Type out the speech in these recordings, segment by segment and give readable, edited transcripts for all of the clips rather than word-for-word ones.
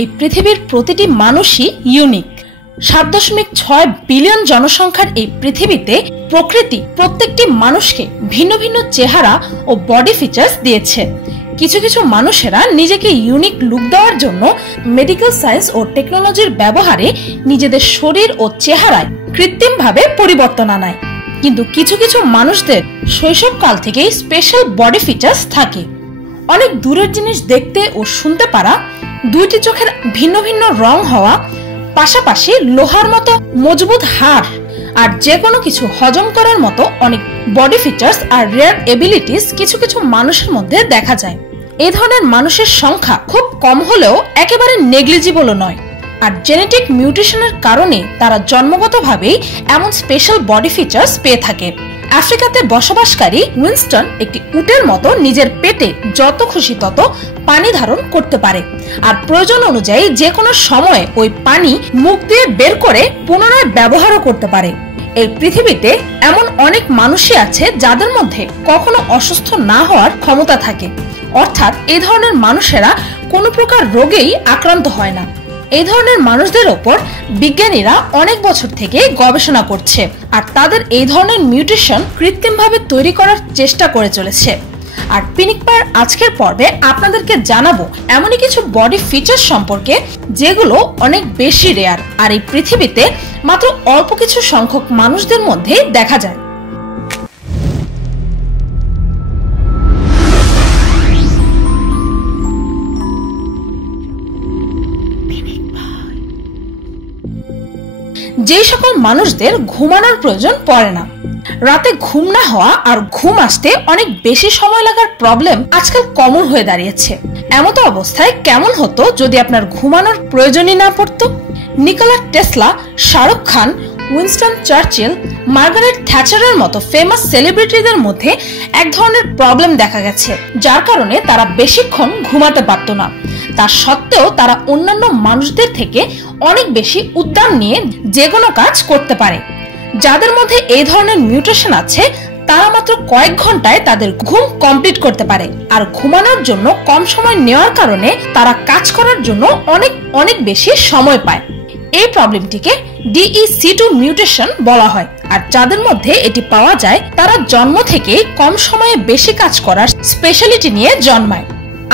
এই পৃথিবীর প্রতিটি মানুষই ইউনিক। 7.6 বিলিয়ন জনসংখ্যার এই পৃথিবীতে প্রকৃতি প্রত্যেকটি মানুষকে ভিন্ন ভিন্ন চেহারা ও বডি ফিচার্স দিয়েছে। কিছু কিছু মানুষেরা নিজেকে ইউনিক লুক দেওয়ার জন্য মেডিকেল সায়েন্স ও টেকনোলজির ব্যবহারে নিজেদের শরীর ও চেহারায় কৃত্রিমভাবে পরিবর্তন আনায়, কিন্তু কিছু কিছু মানুষদের শৈশবকাল থেকেই স্পেশাল বডি ফিচার্স থাকে। অনেক দূরের জিনিস দেখতে ও শুনতে পারা, দুইটি চোখের ভিন্ন ভিন্ন রং হওয়া, পাশাপাশি লোহার মতো মজবুত হাড়, আর যে কোনো কিছু হজম করার মতো অনেক বডি ফিচার্স আর রেয়ার এবিলিটিস কিছু কিছু মানুষের মধ্যে দেখা যায়। এই ধরনের মানুষের সংখ্যা খুব কম হলেও একেবারে নেগলিজিবলও নয়, আর জেনেটিক মিউটেশনের কারণে তারা জন্মগতভাবেই এমন স্পেশাল বডি ফিচার্স পেয়ে থাকে। আফ্রিকাতে বসবাসকারী উইনস্টন একটি উটের মতো নিজের পেটে যত খুশি তত পানি ধারণ করতে পারে, আর প্রয়োজন অনুযায়ী যে কোনো সময়ে ওই পানি মুখ দিয়ে বের করে পুনরায় ব্যবহারও করতে পারে। এই পৃথিবীতে এমন অনেক মানুষই আছে যাদের মধ্যে কখনো অসুস্থ না হওয়ার ক্ষমতা থাকে, অর্থাৎ এই ধরনের মানুষেরা কোনো প্রকার রোগেই আক্রান্ত হয় না। এই ধরনের মানুষদের ওপর বিজ্ঞানীরা অনেক বছর থেকে গবেষণা করছে, আর তাদের এই ধরনের মিউটেশন কৃত্রিমভাবে তৈরি করার চেষ্টা করে চলেছে। আর পিনিক পায়ের আজকের পর্বে আপনাদেরকে জানাবো এমনই কিছু বডি ফিচার সম্পর্কে যেগুলো অনেক বেশি রেয়ার, আর এই পৃথিবীতে মাত্র অল্প কিছু সংখ্যক মানুষদের মধ্যে দেখা যায়। যে সকল মানুষদের ঘুমানোর প্রয়োজন পড়ে না, রাতে ঘুম না হওয়া আর ঘুম আসতে অনেক বেশি সময় লাগার প্রবলেম আজকাল কমন হয়ে দাঁড়িয়েছে। এমতো অবস্থায় কেমন হতো যদি আপনার ঘুমানোর প্রয়োজনই না পড়তো? Nikola Tesla, Shahrukh Khan, Winston Churchill, Margaret থ্যাচারের মতো ফেমাস সেলিব্রিটিদের মধ্যে এক ধরনের প্রবলেম দেখা গেছে, যার কারণে তারা বেশিক্ষণ ঘুমাতে পারতো না। তা সত্ত্বেও তারা অন্যান্য মানুষদের থেকে অনেক বেশি উদ্যম নিয়ে যে কোনো কাজ করতে পারে। যাদের মধ্যে এই ধরনের মিউটেশন আছে তারা মাত্র কয়েক ঘন্টায় তাদের ঘুম কমপ্লিট করতে পারে, আর ঘুমানোর জন্য কম সময় নেওয়ার কারণে তারা কাজ করার জন্য অনেক অনেক বেশি সময় পায়। এই প্রবলেমটিকে DEC2 মিউটেশন বলা হয়, আর যাদের মধ্যে এটি পাওয়া যায় তারা জন্ম থেকে কম সময়ে বেশি কাজ করার স্পেশালিটি নিয়ে জন্মায়।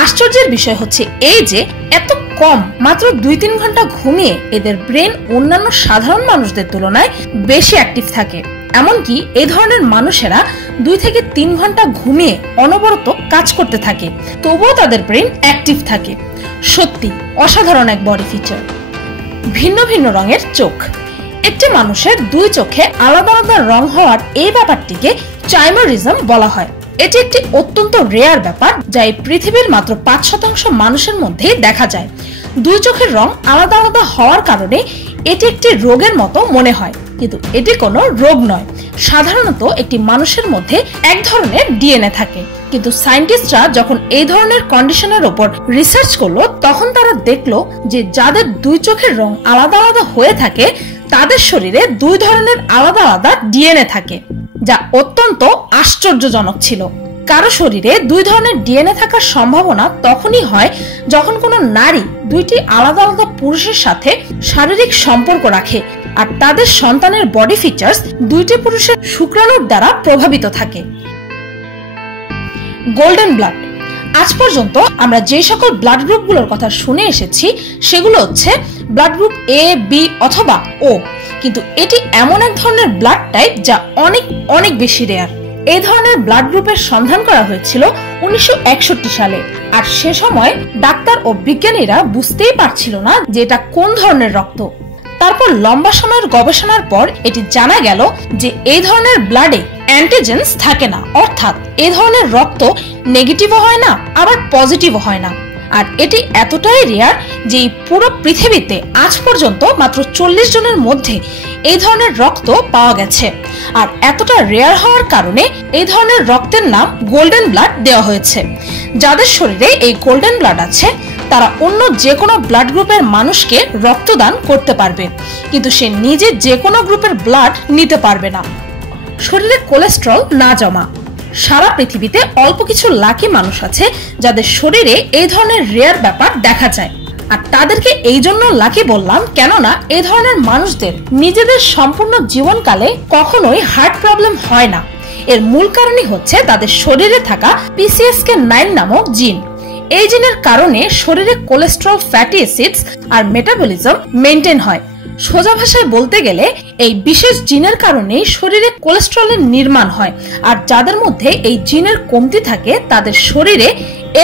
আশ্চর্যের বিষয় হচ্ছে এই যে এত কম, মাত্র 2-3 ঘন্টা ঘুমিয়ে এদের ব্রেন অন্যান্য সাধারণ মানুষদের তুলনায় বেশি অ্যাক্টিভ থাকে। এমনকি এই ধরনের মানুষেরা 2 থেকে 3 ঘন্টা ঘুমিয়ে অনবরত কাজ করতে থাকে, তবুও তাদের ব্রেন অ্যাক্টিভ থাকে। সত্যি অসাধারণ এক বডি ফিচার। ভিন্ন ভিন্ন রঙের চোখ। একটি মানুষের 2 চোখে আলাদা আলাদা রং হওয়ার এই ব্যাপারটিকে চাইমারিজম বলা হয়। এটি একটি অত্যন্ত রেয়ার ব্যাপার, যা এই পৃথিবীর মাত্র 5% মানুষের মধ্যে দেখা যায়। 2 চোখের রং আলাদা আলাদা হওয়ার কারণে এটি একটি রোগের মতো মনে হয়, কিন্তু এটি কোনো রোগ নয়। সাধারণত একটি মানুষের মধ্যে এক ধরনের ডিএনএ থাকে, কিন্তু সায়েন্টিস্টরা যখন এই ধরনের কন্ডিশনের উপর রিসার্চ করলো তখন তারা দেখলো যে যাদের 2 চোখের রং আলাদা আলাদা হয়ে থাকে তাদের শরীরে 2 ধরনের আলাদা আলাদা ডিএনএ থাকে, যা অত্যন্ত আশ্চর্যজনক ছিল। কারো শরীরে 2 ধরনের ডিএনএ থাকার সম্ভাবনা তখনই হয় যখন কোনো নারী 2টি আলাদা আলাদা পুরুষের সাথে শারীরিক সম্পর্ক রাখে, আর তাদের সন্তানের বডি ফিচার্স 2টি পুরুষের শুক্রাণুর দ্বারা প্রভাবিত থাকে। Golden blood. আজ পর্যন্ত আমরা যে সকল ব্লাড গ্রুপগুলোর কথা শুনে এসেছি সেগুলো হচ্ছে ব্লাড গ্রুপ A, B অথবা O, কিন্তু এটি এমন এক ধরনের ব্লাড টাইপ যা অনেক অনেক বেশি রেয়ার। এই ধরনের ব্লাড গ্রুপের সন্ধান করা হয়েছিল 1961 সালে, আর সে সময় ডাক্তার ও বিজ্ঞানীরা বুঝতেই পারছিল না যে এটা কোন ধরনের রক্ত। তারপর লম্বা সময়ের গবেষণার পর এটি জানা গেল যে এই ধরনের ব্লাডে অ্যান্টিজেন্স থাকে না, অর্থাৎ এই ধরনের রক্ত নেগেটিভও হয় না আবার পজিটিভও হয় না। আর এটি এতটাই রেয়ার যে পুরো পৃথিবীতে আজ পর্যন্ত মাত্র 40 জনের মধ্যে এই ধরনের রক্ত পাওয়া গেছে। আর এতটা রেয়ার হওয়ার কারণে এই ধরনের রক্তের নাম গোল্ডেন ব্লাড দেওয়া হয়েছে। যাদের শরীরে এই গোল্ডেন ব্লাড আছে তারা অন্য যে কোনো ব্লাড গ্রুপের মানুষকে রক্তদান করতে পারবে, কিন্তু সে নিজে যে কোনো গ্রুপের ব্লাড নিতে পারবে না। শরীরে কোলেস্টেরল না জমা। সারা পৃথিবীতে অল্প কিছু লাকি মানুষ আছে যাদের শরীরে এই ধরনের রেয়ার ব্যাপার দেখা যায়। আর তাদেরকে এই জন্য লাকি বললাম, কেননা এই ধরনের মানুষদের নিজেদের সম্পূর্ণ জীবনকালে কখনোই হার্ট প্রবলেম হয় না। এর মূল কারণই হচ্ছে তাদের শরীরে থাকা PCSK9 নামক জিন। এই জিনের কারণে শরীরে কোলেস্টেরল, ফ্যাটি অ্যাসিডস আর মেটাবলিজম মেইনটেইন হয়। সোজা ভাষায় বলতে গেলে এই বিশেষ জিনের কারণেই শরীরে কোলেস্টেরলের নির্মাণ হয়। আর যাদের মধ্যে এই জিনের কমতি থাকে তাদের শরীরে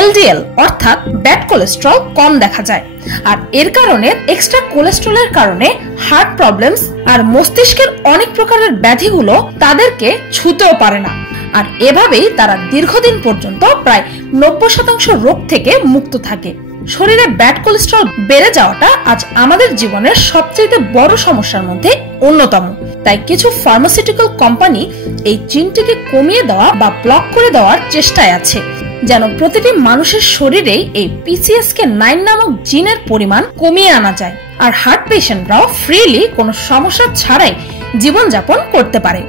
LDL অর্থাৎ ব্যাড কোলেস্টেরল কম দেখা যায়। আর এর কারণে এক্সট্রা কোলেস্টেরলের কারণে হার্ট প্রবলেমস আর মস্তিষ্কের অনেক প্রকারের ব্যাধিগুলো তাদেরকে ছুঁতেও পারে না। আর এভাবেই তারা দীর্ঘদিন পর্যন্ত প্রায় 90% রোগ থেকে মুক্ত থাকে। শরীরে ব্যাড কোলেস্টেরল বেড়ে যাওয়াটা আজ আমাদের জীবনের সবচেয়ে বড় সমস্যার মধ্যে অন্যতম। তাই কিছু ফার্মাসিউটিক্যাল কোম্পানি এই জিনটিকে কমিয়ে দেওয়া বা ব্লক করে দেওয়ার চেষ্টায় আছে, যেন প্রতিটি মানুষের শরীরেই এই PCSK9 নামক জিনের পরিমাণ কমিয়ে আনা যায় আর হার্ট পেশেন্টরাও ফ্রিলি কোনো সমস্যা ছাড়াই জীবনযাপন করতে পারে।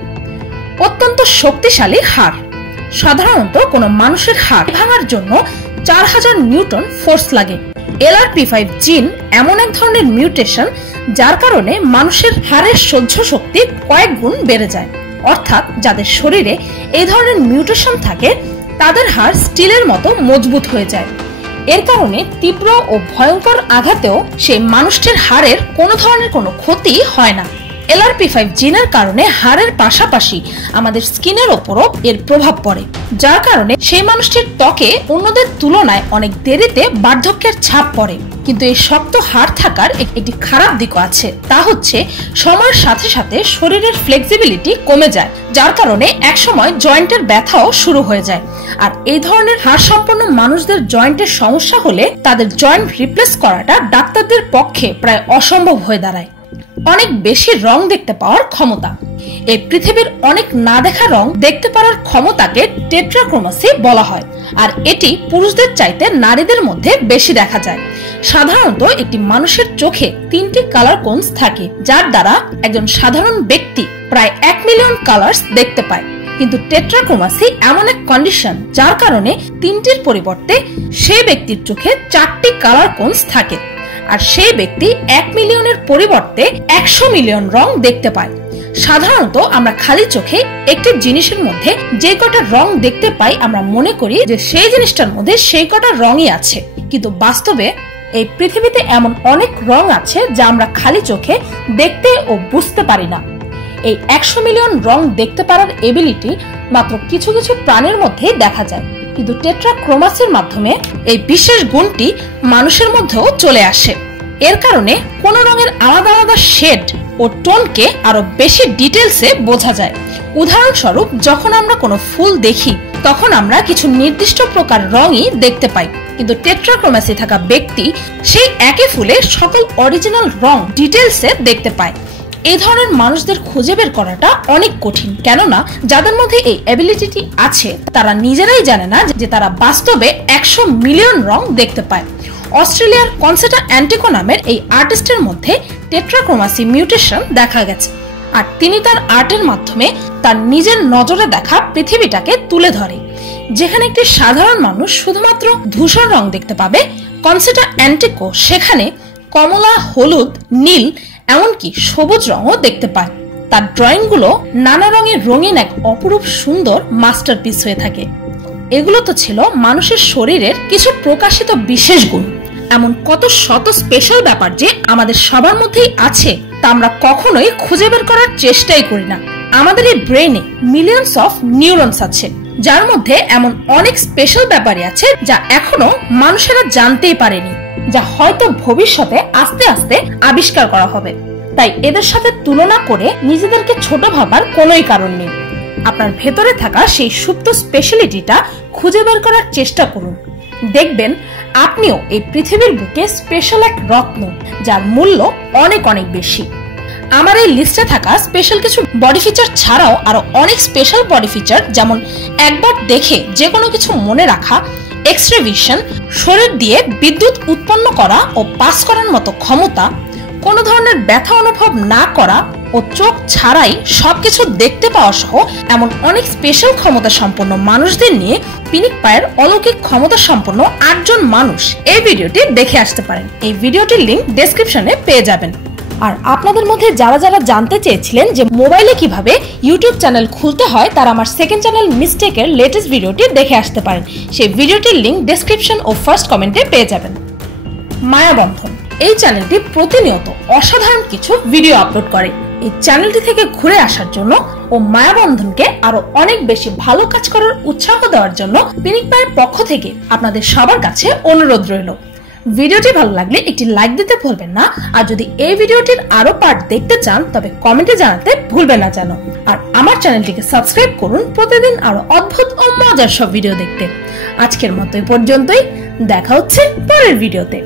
অত্যন্ত শক্তিশালী হাড়। সাধারণত কোনো মানুষের হাড় ভাঙার জন্য 4000 নিউটন ফোর্স লাগে। LRP5 জিন এমন এক ধরনের মিউটেশন যার কারণে মানুষের হাড়ের সহ্য শক্তি কয়েক গুণ বেড়ে যায়। অর্থাৎ যাদের শরীরে এই ধরনের মিউটেশন থাকে তাদের হাড় স্টিলের মতো মজবুত হয়ে যায়। এর কারণে তীব্র ও ভয়ঙ্কর আঘাতেও সেই মানুষটির হাড়ের কোনো ধরনের কোনো ক্ষতি হয় না। LRP5 জিনের কারণে হাড়ের পাশাপাশি আমাদের স্কিনের ওপরও এর প্রভাব পড়ে, যার কারণে সেই মানুষটির ত্বকে অন্যদের তুলনায় অনেক দেরিতে বার্ধক্যের ছাপ পড়ে। কিন্তু এই শক্ত হাড় থাকার একটি খারাপ দিকও আছে, তা হচ্ছে সময়ের সাথে সাথে শরীরের ফ্লেক্সিবিলিটি কমে যায়, যার কারণে একসময় জয়েন্টের ব্যথাও শুরু হয়ে যায়। আর এই ধরনের হাড় সম্পন্ন মানুষদের জয়েন্টের সমস্যা হলে তাদের জয়েন্ট রিপ্লেস করাটা ডাক্তারদের পক্ষে প্রায় অসম্ভব হয়ে দাঁড়ায়। অনেক বেশি রং দেখতে পাওয়ার ক্ষমতা। এই পৃথিবীর অনেক না দেখা রং দেখতে পারার ক্ষমতাকে টেট্রাক্রোমাসি বলা হয়। আর এটি পুরুষদের চাইতে নারীদের মধ্যে বেশি দেখা যায়। সাধারণত একটি মানুষের চোখে 3টি কালার কোনস থাকে, যার দ্বারা একজন সাধারণ ব্যক্তি প্রায় 1 মিলিয়ন কালার্স দেখতে পায়। কিন্তু টেট্রাক্রোমাসি এমন এক কন্ডিশন যার কারণে 3টির পরিবর্তে সেই ব্যক্তির চোখে 4টি কালার কোনস থাকে। আর সেই ব্যক্তি 1 মিলিয়নের পরিবর্তে 100 মিলিয়ন রং দেখতে পায়। সাধারণত আমরা খালি চোখে একটি জিনিসের মধ্যে যে কটা রং দেখতে পাই আমরা মনে করি যে সেই জিনিসটার মধ্যে সেই কটা রঙই আছে, কিন্তু বাস্তবে এই পৃথিবীতে এমন অনেক রং আছে যা আমরা খালি চোখে দেখতে ও বুঝতে পারি না। এই 100 মিলিয়ন রং দেখতে পারার এবিলিটি মাত্র কিছু কিছু প্রাণীর মধ্যেই দেখা যায়, কিন্তু টেট্রাক্রোমাসির মাধ্যমে এই বিশেষ গুণটি মানুষের মধ্যেও চলে আসে। এর কারণে কোন রঙের আলাদা আলাদা শেড ও টোনকে আরো বেশি ডিটেলসে বোঝা যায়। উদাহরণস্বরূপ, যখন আমরা কোনো ফুল দেখি তখন আমরা কিছু নির্দিষ্ট প্রকার রঙই দেখতে পাই, কিন্তু টেট্রাক্রোমাসি থাকা ব্যক্তি সেই একই ফুলের সকল অরিজিনাল রং ডিটেলসে দেখতে পায়। এই ধরনের মানুষদের খুঁজে বের করাটা অনেক কঠিন, কেননা যাদের মধ্যে এই অ্যাবিলিটিটি আছে তারা নিজেরাই জানে না যে তারা বাস্তবে 100 মিলিয়ন রং দেখতে পায়। অস্ট্রেলিয়ার কনসেটা অ্যান্টিকো নামের এই আর্টিস্টের মধ্যে টেট্রাক্রোমাসি মিউটেশন দেখা গেছে, আর তিনি তার আর্টের মাধ্যমে তার নিজের নজরে দেখা পৃথিবীটাকে তুলে ধরে। যেখানে একটি সাধারণ মানুষ শুধুমাত্র ধূসর রং দেখতে পাবে, কনসেটা অ্যান্টিকো সেখানে কমলা, হলুদ, নীল, এমনকি সবুজ রঙও দেখতে পায়। তার ড্রয়িংগুলো নানা রঙের রঙিন এক অপরূপ সুন্দর মাস্টারপিস হয়ে থাকে। এগুলো তো ছিল মানুষের শরীরের কিছু প্রকাশিত বিশেষ গুণ। এমন কত শত স্পেশাল ব্যাপার যে আমাদের সবার মধ্যেই আছে তা আমরা কখনোই খুঁজে বের করার চেষ্টাই করি না। আমাদের এই ব্রেইনে মিলিয়নস অফ নিউরনস আছে, যার মধ্যে এমন অনেক স্পেশাল ব্যাপারই আছে যা এখনো মানুষেরা জানতেই পারেনি, যা হয়তো ভবিষ্যতে আস্তে আস্তে আবিষ্কার করা হবে। তাই এদের সাথে তুলনা করে নিজেদেরকে ছোট ভাবার কোনোই কারণ নেই। আপনার ভেতরে থাকা সেই সুপ্ত স্পেশালিটিটা খুঁজে বের করার চেষ্টা করুন। দেখবেন আপনিও এই পৃথিবীর বুকে স্পেশাল এক রত্ন, যার মূল্য অনেক অনেক বেশি। আমার এই লিস্টে থাকা স্পেশাল কিছু বডি ফিচার ছাড়াও আরো অনেক স্পেশাল বডি ফিচার, যেমন একবার দেখে যে কোনো কিছু মনে রাখা, এক্স-রে ভিশন, শরীর দিয়ে বিদ্যুৎ উৎপন্ন করা ও পাস করার মতো ক্ষমতা, কোনো ধরনের ব্যথা অনুভব না করা, ও চোখ ছাড়াই সবকিছু দেখতে পাওয়া সহ এমন অনেক স্পেশাল ক্ষমতা সম্পন্ন মানুষদের নিয়ে পিনিক পায়ের অলৌকিক ক্ষমতা সম্পন্ন 8 জন মানুষ এই ভিডিওটি দেখে আসতে পারেন। এই ভিডিওটির লিংক ডেসক্রিপশনে পেয়ে যাবেন। আর আপনাদের মধ্যে যারা যারা জানতে চেয়েছিলেন যে মোবাইলে কিভাবে ইউটিউব চ্যানেল খুলতে হয়, তারা আমার সেকেন্ড চ্যানেল মিস্টেকের লেটেস্ট ভিডিওটি দেখে আসতে পারেন। সেই ভিডিওটির লিংক ডেসক্রিপশন ও ফার্স্ট কমেন্টে পেয়ে যাবেন। মায়াবন্ধন এই চ্যানেলটি প্রতিনিয়ত অসাধারণ কিছু ভিডিও আপলোড করে। এই চ্যানেলটি থেকে ঘুরে আসার জন্য ও মায়াবন্ধনকে আরো অনেক বেশি ভালো কাজ করার উৎসাহ দেওয়ার জন্য পিনিক পায়ের পক্ষ থেকে আপনাদের সবার কাছে অনুরোধ রইল। ভিডিওটি ভালো লাগলে একটি লাইক দিতে ভুলবেন না। আর যদি এই ভিডিওটির আরো পার্ট দেখতে চান তবে কমেন্টে জানাতে ভুলবেন না যেন। আর আমার চ্যানেলটিকে সাবস্ক্রাইব করুন প্রতিদিন আরো অদ্ভুত ও মজার সব ভিডিও দেখতে। আজকের মতো এই পর্যন্তই, দেখা হচ্ছে পরের ভিডিওতে।